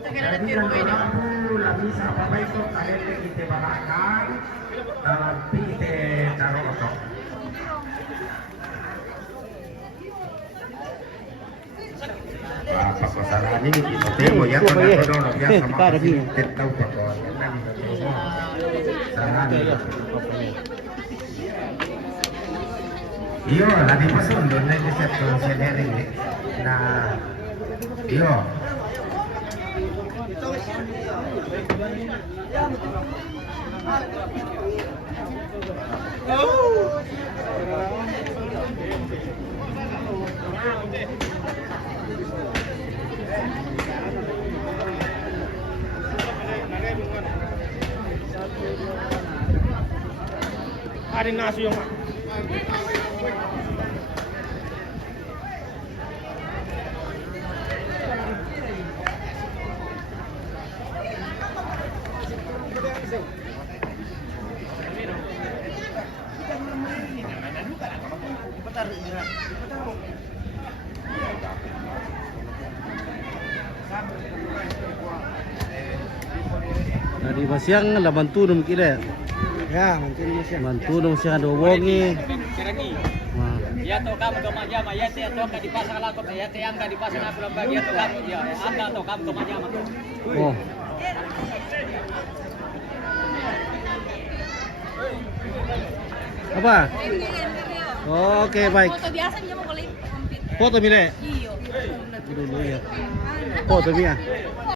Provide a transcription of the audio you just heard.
Jadi dan pelaku bisa apa itu kalian kita balakan dalam pite caro otok. Apa kesalahan ini kita temu ya pada dono ya sama kita tahu bahwa iyo lagi pasang doon na yung set doon sa herring na iyo Ada nasi yang Dari Masiang laban tunong kila. ya mungkin siya. Mantunong siya dowongi. Ya to kamu ke majama, ya te to ka dipasang lakot, ya te angka dipasang aku lang bagi, ya to kamu ya, angka to kamu ke majama. Oh. Apa? Oke, baik. Foto biasa dia mau boleh. Foto mile. Iyo. Dulu ya. Foto Mia.